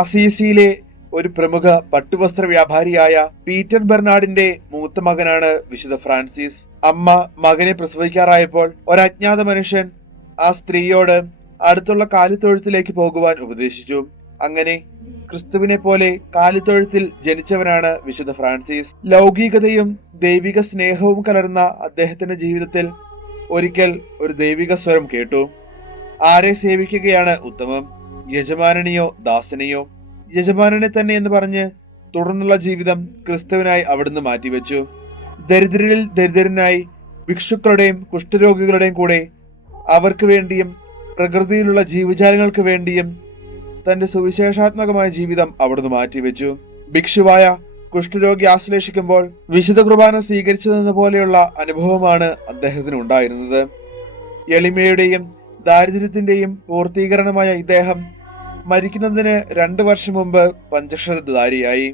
അസീസിയിലെ ഒരു പ്രമുഖ പട്ടുവസ്ത്ര വ്യാപാരിയായ പീറ്റർ ബെർണാഡിന്റെ മൂത്ത മകനാണ് വിശുദ്ധ ഫ്രാൻസിസ്. അമ്മ മകനെ പ്രസവിക്കാറായപ്പോൾ ഒരജ്ഞാത മനുഷ്യൻ ആ സ്ത്രീയോട് അടുത്തുള്ള കാലിത്തൊഴുത്തിലേക്ക് പോകുവാൻ ഉപദേശിച്ചു. അങ്ങനെ ക്രിസ്തുവിനെ പോലെ കാലിത്തൊഴുത്തിൽ ജനിച്ചവനാണ് വിശുദ്ധ ഫ്രാൻസിസ്. ലൗകികതയും ദൈവിക സ്നേഹവും കലർന്ന അദ്ദേഹത്തിന്റെ ജീവിതത്തിൽ ഒരിക്കൽ ഒരു ദൈവിക സ്വരം കേട്ടു. ആരെ സേവിക്കുകയാണ് ഉത്തമം, യജമാനനെയോ ദാസനെയോ? യജമാനനെ തന്നെ എന്ന് പറഞ്ഞ് തുടർന്നുള്ള ജീവിതം ക്രിസ്തുവിനായി അവിടുന്ന് മാറ്റിവെച്ചു. ദരിദ്രരിൽ ദരിദ്രനായി ഭിക്ഷുക്കളുടെയും കുഷ്ഠരോഗികളുടെയും കൂടെ അവർക്ക് വേണ്ടിയും പ്രകൃതിയിലുള്ള ജീവജാലങ്ങൾക്ക് വേണ്ടിയും തന്റെ സുവിശേഷാത്മകമായ ജീവിതം അവിടുന്ന് മാറ്റിവെച്ചു. ഭിക്ഷുവായ കുഷ്ഠരോഗി ആശ്ലേഷിക്കുമ്പോൾ വിശുദ്ധ കുർബാന സ്വീകരിച്ചതെന്ന പോലെയുള്ള അനുഭവമാണ് അദ്ദേഹത്തിന് ഉണ്ടായിരുന്നത്. എളിമയുടെയും ദാരിദ്ര്യത്തിന്റെയും പൂർത്തീകരണമായ ഇദ്ദേഹം മരിക്കുന്നതിന് 2 വർഷം മുമ്പ് പഞ്ചക്ഷതധാരിയായി.